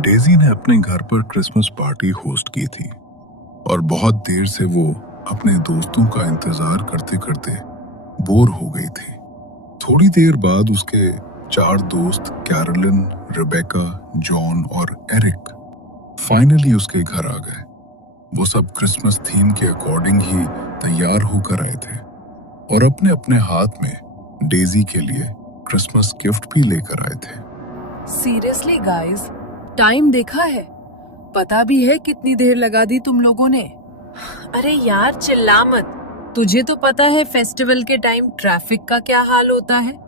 Daisy ने अपने घर पर क्रिसमस पार्टी होस्ट की थी और बहुत देर से वो अपने दोस्तों का इंतजार करते करते बोर हो गई थी। थोड़ी देर बाद उसके 4 दोस्त कैरोलिन, रिबेका, जॉन और एरिक फाइनली उसके घर आ गए। वो सब क्रिसमस थीम के अकॉर्डिंग ही तैयार होकर आए थे और अपने अपने हाथ में डेजी के लिए क्रिसमस गिफ्ट भी लेकर आए थे। सीरियसली गाइस, टाइम देखा है? पता भी है कितनी देर लगा दी तुम लोगों ने? अरे यार चिल्ला मत। तुझे तो पता है फेस्टिवल के टाइम ट्रैफिक का क्या हाल होता है।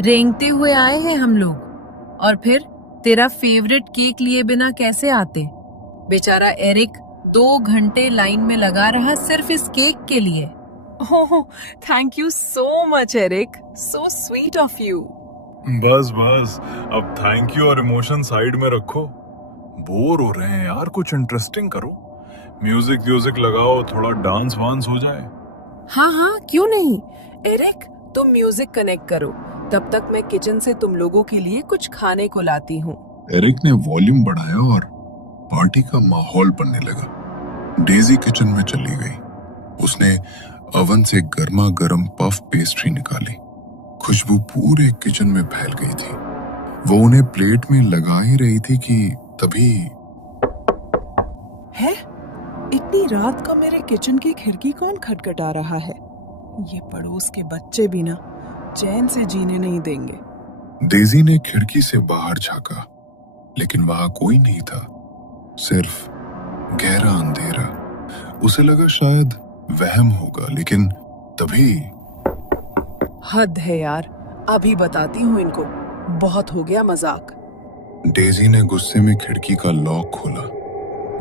रेंगते हुए आए हैं हम लोग, और फिर तेरा फेवरेट केक लिए बिना कैसे आते? बेचारा एरिक 2 घंटे लाइन में लगा रहा सिर्फ इस केक के लिए। Oh, thank you so much Eric, so sweet of you. बस अब थैंक यू और इमोशन साइड में रखो। बोर हो रहे हैं यार, कुछ इंटरेस्टिंग करो। म्यूजिक लगाओ, थोड़ा डांस वांस हो जाए। हाँ, क्यों नहीं। एरिक, तुम म्यूजिक कनेक्ट करो, तब तक मैं किचन से तुम लोगों के लिए कुछ खाने को लाती हूँ। एरिक ने वॉल्यूम बढ़ाया और पार्टी का माहौल बनने लगा। डेजी किचन में चली गई। उसने ओवन से गर्मा गर्म पफ पेस्ट्री निकाली। खुशबू पूरे किचन में फैल गई थी। वो उन्हें प्लेट में लगा ही रही थी कि तभी है? इतनी रात को मेरे किचन की खिड़की कौन खटखटा रहा है? ये पड़ोस के बच्चे भी ना चैन से जीने नहीं देंगे। डेजी ने खिड़की से बाहर झांका, लेकिन वहां कोई नहीं था, सिर्फ गहरा अंधेरा। उसे लगा शायद वहम होगा, लेकिन तभी हद है यार, अभी बताती हूँ इनको, बहुत हो गया मजाक। डेजी ने गुस्से में खिड़की का लॉक खोला।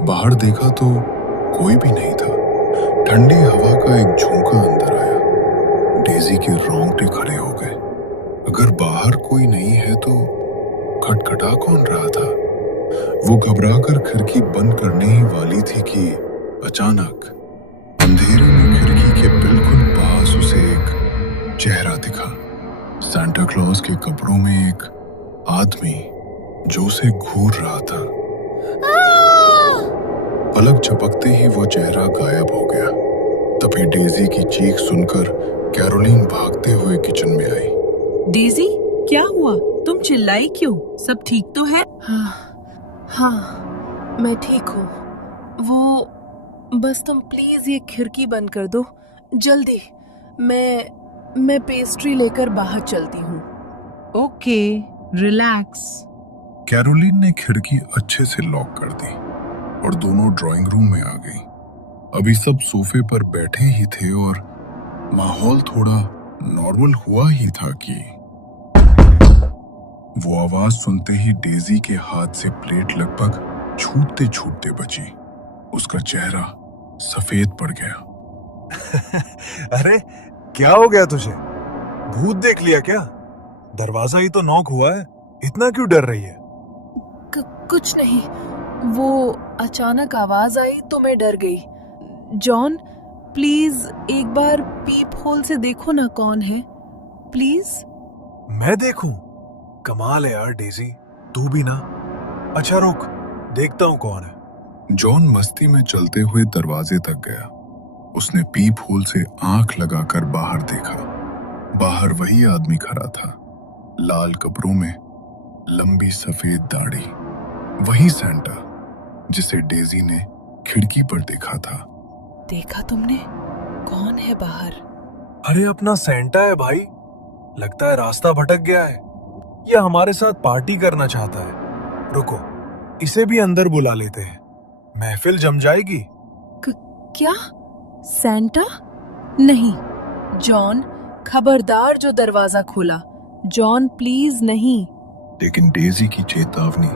बाहर देखा तो कोई भी नहीं था। ठंडी हवा का एक झोंका अंदर आया। डेजी के रोंगटे खड़े हो गए। अगर बाहर कोई नहीं है तो खटखटा कौन रहा था? वो घबराकर खिड़की बंद करने ही वाली थी कि अचानक अंधेरे में खिड़की के बिल्कुल पास उसे एक चेहरा दिखा। सांता क्लॉज के कपड़ों में एक आदमी जो उसे घूर रहा था। पलक झपकते ही वो चेहरा गायब हो गया। तभी डेजी की चीख सुनकर कैरोलिन भागते हुए किचन में आई। डेजी, क्या हुआ? तुम चिल्लाई क्यों? सब ठीक तो है? हाँ, मैं ठीक हूँ। वो बस तुम प्लीज ये खिड़की बंद कर दो, जल्दी। मैं पेस्ट्री लेकर बाहर चलती हूँ। Okay, relax. कैरोलिन ने खिड़की अच्छे से लॉक कर दी और दोनों ड्राइंग रूम में आ गई। अभी सब सोफे पर बैठे ही थे और माहौल थोड़ा नॉर्मल हुआ ही था कि वो आवाज सुनते ही डेजी के हाथ से प्लेट लगभग छूटते छूटते बची। उसका चेहरा सफेद पड़ गया। अरे क्या हो गया तुझे? भूत देख लिया क्या? दरवाजा ही तो नॉक हुआ है, इतना क्यों डर रही है? कुछ नहीं, वो अचानक आवाज आई तो मैं डर गई। जॉन, प्लीज एक बार पीप होल से देखो ना कौन है, प्लीज। मैं देखूं? कमाल है यार डेजी, तू भी ना। अच्छा रुक, देखता हूँ कौन है। जॉन मस्ती में चलते हुए दरवाजे तक गया। उसने पीप होल से आंख लगाकर बाहर देखा। बाहर वही आदमी खड़ा था, लाल कपड़ों में, लंबी सफेद दाढ़ी। वही सैंटा जिसे डेजी ने खिड़की पर देखा था। देखा तुमने? कौन है बाहर? अरे अपना सैंटा है भाई। लगता है रास्ता भटक गया है या हमारे साथ पार्टी करना चाहता है। रुको, इसे भी अंदर बुला लेते हैं, महफिल जम जाएगी। क्या? सैंटा? नहीं जॉन, खबरदार जो दरवाजा खोला। जॉन प्लीज नहीं। लेकिन डेजी की चेतावनी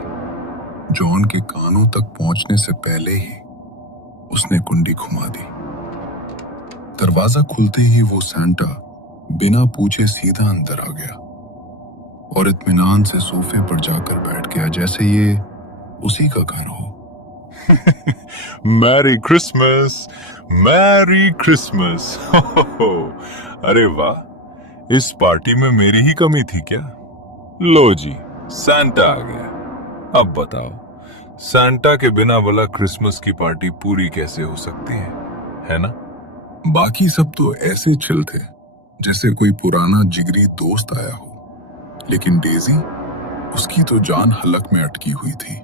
जॉन के कानों तक पहुंचने से पहले ही उसने कुंडी घुमा दी। दरवाजा खुलते ही वो सैंटा बिना पूछे सीधा अंदर आ गया और इत्मीनान से सोफे पर जाकर बैठ गया, जैसे ये उसी का घर हो। Merry Christmas, merry Christmas. अरे वाह, इस पार्टी में मेरी ही कमी थी क्या? लो जी, सैंटा आ गया। अब बताओ सांता के बिना भला क्रिसमस की पार्टी पूरी कैसे हो सकती है ना? बाकी सब तो ऐसे चिल थे जैसे कोई पुराना जिगरी दोस्त आया हो, लेकिन डेजी, उसकी तो जान हलक में अटकी हुई थी।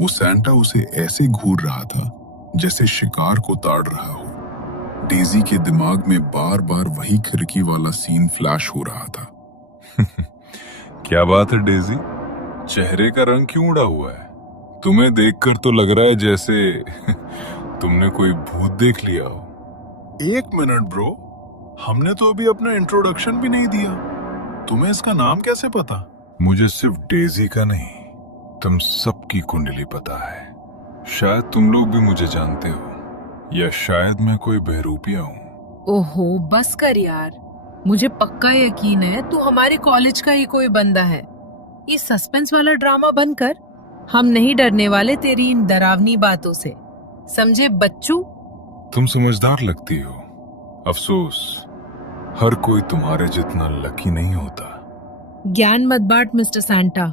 वो सांता उसे ऐसे घूर रहा था जैसे शिकार को ताड़ रहा हो। डेजी के दिमाग में बार बार वही खिड़की वाला सीन फ्लैश हो रहा था। क्या बात है डेजी, चेहरे का रंग क्यों उड़ा हुआ है? तुम्हें देखकर तो लग रहा है जैसे तुमने कोई भूत देख लिया हो। एक मिनट ब्रो, हमने तो अभी अपना इंट्रोडक्शन भी नहीं दिया। तुम्हें इसका नाम कैसे पता? मुझे सिर्फ डेजी का नहीं, तुम सबकी कुंडली पता है। शायद तुम लोग भी मुझे जानते हो, या शायद मैं कोई बहरूपिया हूँ। ओहो बस कर यार, मुझे पक्का यकीन है तू हमारे कॉलेज का ही कोई बंदा है। ये सस्पेंस वाला ड्रामा बंद कर, हम नहीं डरने वाले तेरी इन डरावनी बातों से, समझे बच्चू? तुम समझदार लगती हो। अफसोस, हर कोई तुम्हारे जितना लकी नहीं होता। ज्ञान मत बांट मिस्टर सांता।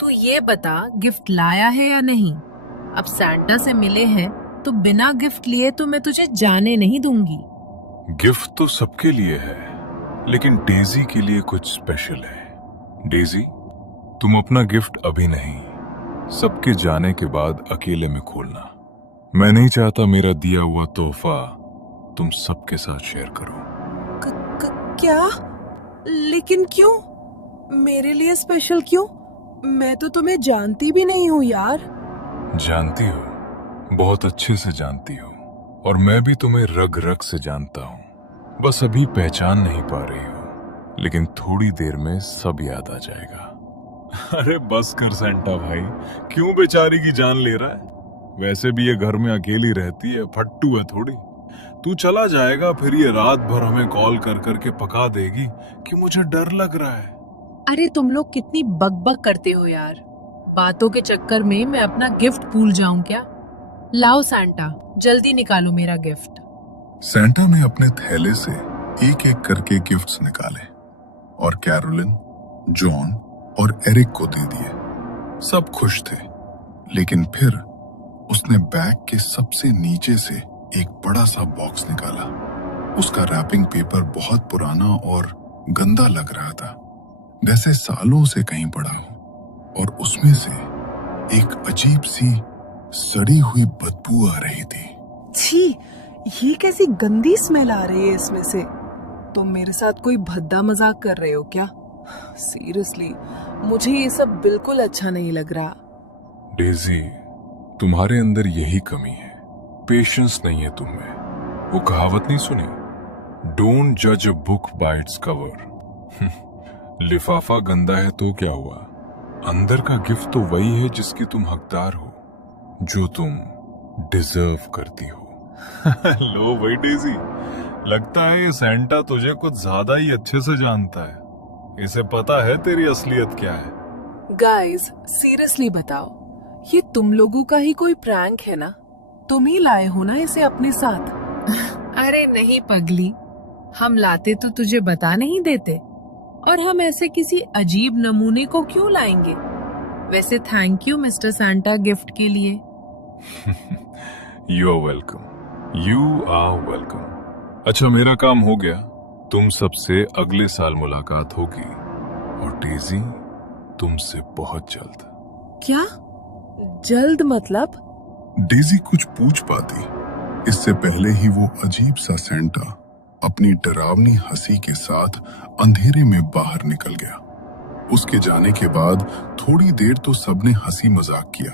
तू ये बता गिफ्ट लाया है या नहीं? अब सांता से मिले हैं तो बिना गिफ्ट लिए तो मैं तुझे जाने नहीं दूंगी। गिफ्ट तो सबके लिए है, लेकिन डेजी के लिए कुछ स्पेशल है। डेजी, तुम अपना गिफ्ट अभी नहीं, सबके जाने के बाद अकेले में खोलना। मैं नहीं चाहता मेरा दिया हुआ तोहफा तुम सबके साथ शेयर करो। क्या? लेकिन क्यों? मेरे लिए स्पेशल क्यों? मैं तो तुम्हें जानती भी नहीं हूँ यार। जानती हो, बहुत अच्छे से जानती हो, और मैं भी तुम्हें रग रग से जानता हूँ। बस अभी पहचान नहीं पा रही हो, लेकिन थोड़ी देर में सब याद आ जाएगा। अरे बस कर सांता भाई, क्यों बेचारी की जान ले रहा है? वैसे भी ये घर में अकेली रहती है, फट्टू है थोड़ी। तू चला जाएगा फिर ये रात भर हमें कॉल कर करके पका देगी कि मुझे डर लग रहा है। अरे तुम लोग कितनी बकबक करते हो यार, बातों के चक्कर में मैं अपना गिफ्ट भूल जाऊं क्या? लाओ सांता, जल्दी निकालो मेरा गिफ्ट। सांता ने अपने थैले से एक एक करके गिफ्ट्स निकाले और कैरोलिन, जॉन और एरिक को दे दिए। सब खुश थे, लेकिन फिर उसने बैग के सबसे नीचे से एक बड़ा सा बॉक्स निकाला। उसका रैपिंग पेपर बहुत पुराना और गंदा लग रहा था, जैसे सालों से कहीं पड़ा हो, और उसमें से एक अजीब सी सड़ी हुई बदबू आ रही थी। छी, ये कैसी गंदी स्मेल आ रही है इसमें से। तुम मेरे साथ कोई भद्दा मजाक कर रहे हो क्या? सीरियसली, मुझे ये सब बिल्कुल अच्छा नहीं लग रहा। डेजी, तुम्हारे अंदर यही कमी है, पेशेंस नहीं है तुम्हें। वो कहावत नहीं सुनी, डोंट जज a book by its cover. लिफाफा गंदा है तो क्या हुआ, अंदर का गिफ्ट तो वही है जिसकी तुम हकदार हो, जो तुम डिजर्व करती हो। लो भाई डेजी, लगता है ये सांता तुझे कुछ ज्यादा ही अच्छे से जानता है। इसे पता है तेरी असलियत क्या है। गाइस, सीरियसली बताओ, ये तुम लोगों का ही कोई प्रैंक है ना? तुम ही लाए हो ना इसे अपने साथ? अरे नहीं पगली, हम लाते तो तुझे बता नहीं देते, और हम ऐसे किसी अजीब नमूने को क्यों लाएंगे? वैसे thank you mister Santa gift के लिए। You are welcome, you are welcome. अच्छा, मेरा काम हो गया, तुम सबसे अगले साल मुलाकात होगी, और डेजी तुमसे बहुत जल्द। क्या जल्द मतलब? डेजी कुछ पूछ पाती इससे पहले ही वो अजीब सा सांता अपनी डरावनी हंसी के साथ अंधेरे में बाहर निकल गया। उसके जाने के बाद थोड़ी देर तो सबने हंसी मजाक किया,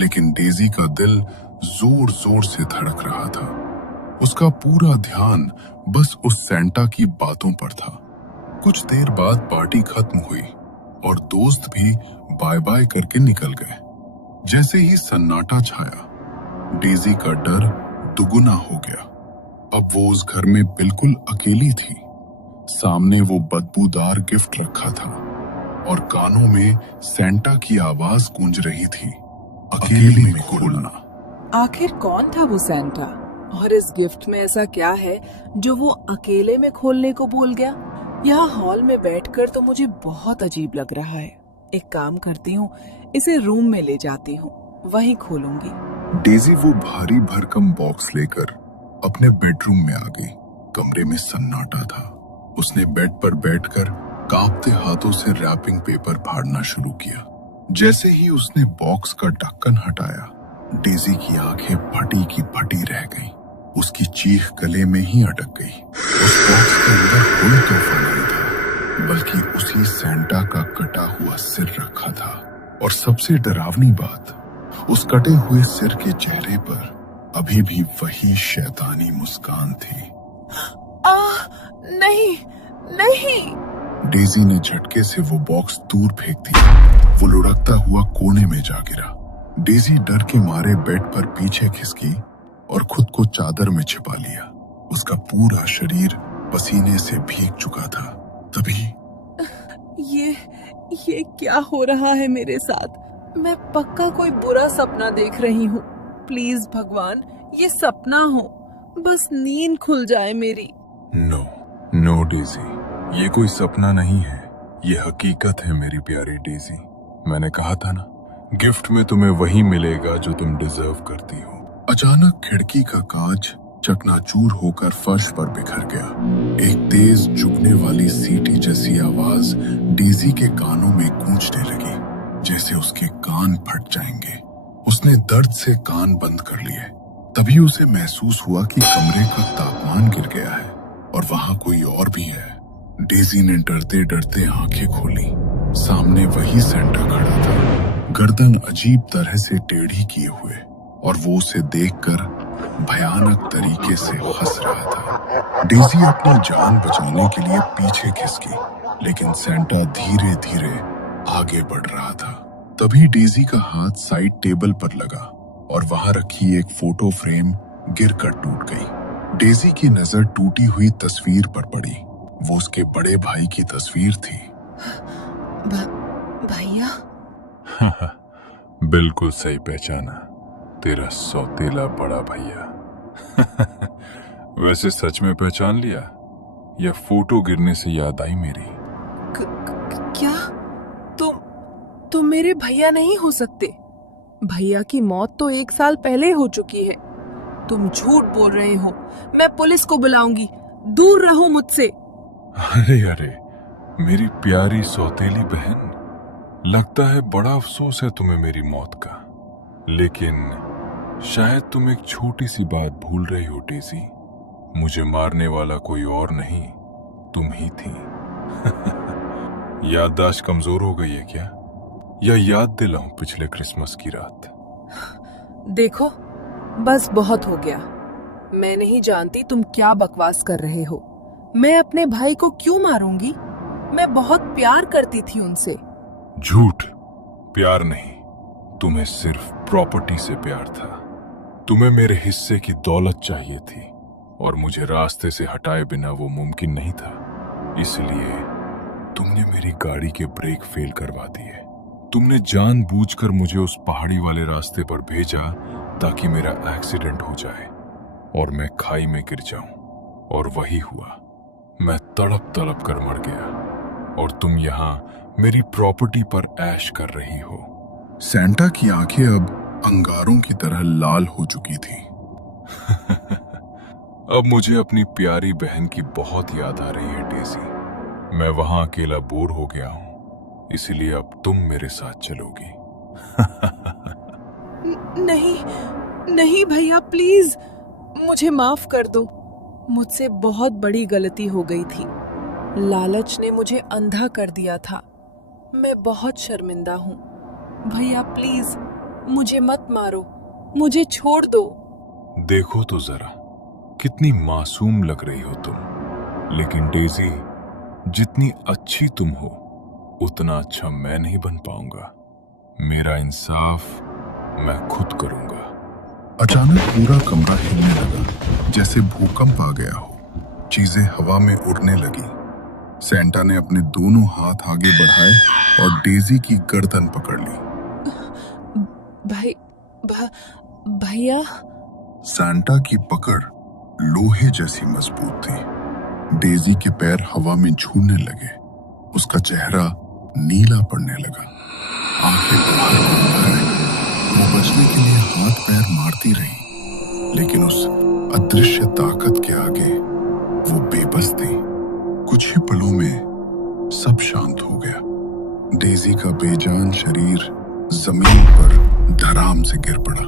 लेकिन डेजी का दिल जोर जोर से धड़क रहा था। उसका पूरा ध्यान बस उस सांता की बातों पर था। कुछ देर बाद पार्टी खत्म हुई और दोस्त भी बाय बाय करके निकल गए। जैसे ही सन्नाटा छाया, डेजी का डर दुगुना हो गया। अब वो उस घर में बिल्कुल अकेली थी। सामने वो बदबूदार गिफ्ट रखा था और कानों में सांता की आवाज गूंज रही थी, अकेले में खोलना। आखिर कौन था वो सांता, और इस गिफ्ट में ऐसा क्या है जो वो अकेले में खोलने को बोल गया? यहाँ हॉल में बैठकर तो मुझे बहुत अजीब लग रहा है। एक काम करती हूँ, इसे रूम में ले जाती हूँ, वहीं खोलूंगी। डेजी वो भारी भरकम बॉक्स लेकर अपने बेडरूम में आ गई। कमरे में सन्नाटा था। उसने बेड पर बैठकर कांपते हाथों से रैपिंग पेपर फाड़ना शुरू किया। जैसे ही उसने बॉक्स का ढक्कन हटाया, डेजी की आंखें फटी की फटी रह गईं। उसकी चीख गले में ही अटक गई। उस बॉक्स के अंदर कोई तोहफा नहीं था, बल्कि उसी सैंटा का कटा हुआ सिर रखा था। और सबसे डरावनी बात, उस कटे हुए सिर के चेहरे पर अभी भी वही शैतानी मुस्कान थी। नहीं, नहीं। डेजी ने झटके से वो बॉक्स दूर फेंक दिया। वो लुढ़कता हुआ कोने में जा गिरा। डेजी डर के मारे बेड पर पीछे खिसकी और खुद को चादर में छिपा लिया। उसका पूरा शरीर पसीने से भीग चुका था। तभी ये क्या हो रहा है मेरे साथ? मैं पक्का कोई बुरा सपना देख रही हूँ। प्लीज भगवान, ये सपना हो, बस नींद खुल जाए मेरी। नो डेजी, ये कोई सपना नहीं है, ये हकीकत है मेरी प्यारी डेजी। मैंने कहा था ना, गिफ्ट में तुम्हें वही मिलेगा जो तुम डिजर्व करती हो। अचानक खिड़की का कांच चकनाचूर होकर फर्श पर बिखर गया। एक तेज चुभने वाली सीटी जैसी आवाज डेजी के कानों में गूंजने लगी, जैसे उसके कान फट जाएंगे। उसने दर्द से कान बंद कर लिए। तभी उसे महसूस हुआ कि कमरे का तापमान गिर गया है और वहां कोई और भी है। डेजी ने डरते डरते आंखें खोली। सामने वही सेंटा खड़ा था, गर्दन अजीब तरह से टेढ़ी किए हुए, और वो उसे देखकर भयानक तरीके से हंस रहा था। डेजी अपनी जान बचाने के लिए पीछे खिसकी, लेकिन सेंटा धीरे धीरे आगे बढ़ रहा था। तभी डेजी का हाथ साइड टेबल पर लगा और वहां रखी एक फोटो फ्रेम गिरकर टूट गई। डेजी की नजर टूटी हुई तस्वीर पर पड़ी। वो उसके बड़े भाई की तस्वीर थी। भैया? बिल्कुल सही पहचाना, तेरा सौतेला बड़ा भैया। वैसे सच में पहचान लिया या फोटो गिरने से याद आई मेरी? क्या तुम मेरे भैया नहीं हो सकते? भैया की मौत तो 1 साल पहले हो चुकी है। तुम झूठ बोल रहे हो। मैं पुलिस को बुलाऊंगी। दूर रहो मुझसे। अरे मेरी प्यारी सौतेली बहन, लगता है बड़ा अफसोस है तुम्हें मेरी मौत का, लेकिन शायद तुम एक छोटी सी बात भूल रही हो डेजी। मुझे मारने वाला कोई और नहीं, तुम ही थी। याददाश्त कमजोर हो गई है क्या? या याद दिलाऊं पिछले क्रिसमस की रात? देखो, बस बहुत हो गया। मैं नहीं जानती तुम क्या बकवास कर रहे हो। मैं अपने भाई को क्यों मारूंगी? मैं बहुत प्यार करती थी उनसे। झूठ, प्यार नहीं, तुम्हें सिर्फ प्रॉपर्टी से प्यार था। तुम्हें मेरे हिस्से की दौलत चाहिए थी और मुझे रास्ते से हटाए बिना वो मुमकिन नहीं था। इसलिए तुमने मेरी गाड़ी के ब्रेक फेल करवा दिए। तुमने जानबूझकर मुझे उस पहाड़ी वाले रास्ते पर भेजा ताकि मेरा एक्सीडेंट हो जाए और मैं खाई में गिर जाऊं। और वही हुआ। मैं तड़प तड़प कर मर गया और तुम यहाँ मेरी प्रॉपर्टी पर ऐश कर रही हो। सेंटा की आंखें अब अंगारों की तरह लाल हो चुकी थी। अब मुझे अपनी प्यारी बहन की बहुत याद आ रही है डेजी। मैं वहां अकेला बोर हो गया हूं, इसलिए अब तुम मेरे साथ चलोगी। नहीं भैया, प्लीज मुझे माफ कर दो। मुझसे बहुत बड़ी गलती हो गई थी। लालच ने मुझे अंधा कर दिया था। मैं बहुत शर्मिंदा हूँ। भैया प्लीज मुझे मत मारो, मुझे छोड़ दो। देखो तो जरा, कितनी मासूम लग रही हो तुम। लेकिन डेजी, जितनी अच्छी तुम हो उतना अच्छा मैं नहीं बन पाऊंगा। मेरा इंसाफ मैं खुद करूंगा। अचानक पूरा कमरा हिलने लगा, जैसे भूकंप आ गया हो। चीजें हवा में उड़ने लगी। सेंटा ने अपने दोनों हाथ आगे बढ़ाए और डेजी की गर्दन पकड़ ली। भैया। सेंटा की पकड़ लोहे जैसी मजबूत थी। डेजी के पैर हवा में झूलने लगे। उसका चेहरा नीला पड़ने लगा। आंखें बाहर को उठाए, वो बचने के लिए हाथ पैर मारती रही, लेकिन उस अदृश्य ताकत के आगे वो बेबस थी। कुछ ही पलों में सब शांत हो गया। डेजी का बेजान शरीर जमीन पर धड़ाम से गिर पड़ा।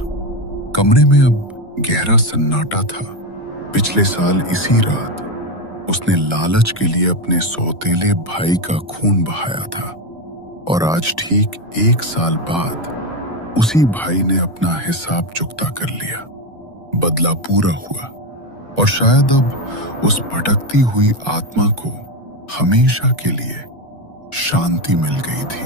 कमरे में अब गहरा सन्नाटा था। पिछले साल इसी रात उसने लालच के लिए अपने सौतेले भाई का खून बहाया था, और आज ठीक 1 साल बाद उसी भाई ने अपना हिसाब चुकता कर लिया। बदला पूरा हुआ, और शायद अब उस भटकती हुई आत्मा को हमेशा के लिए शांति मिल गई थी।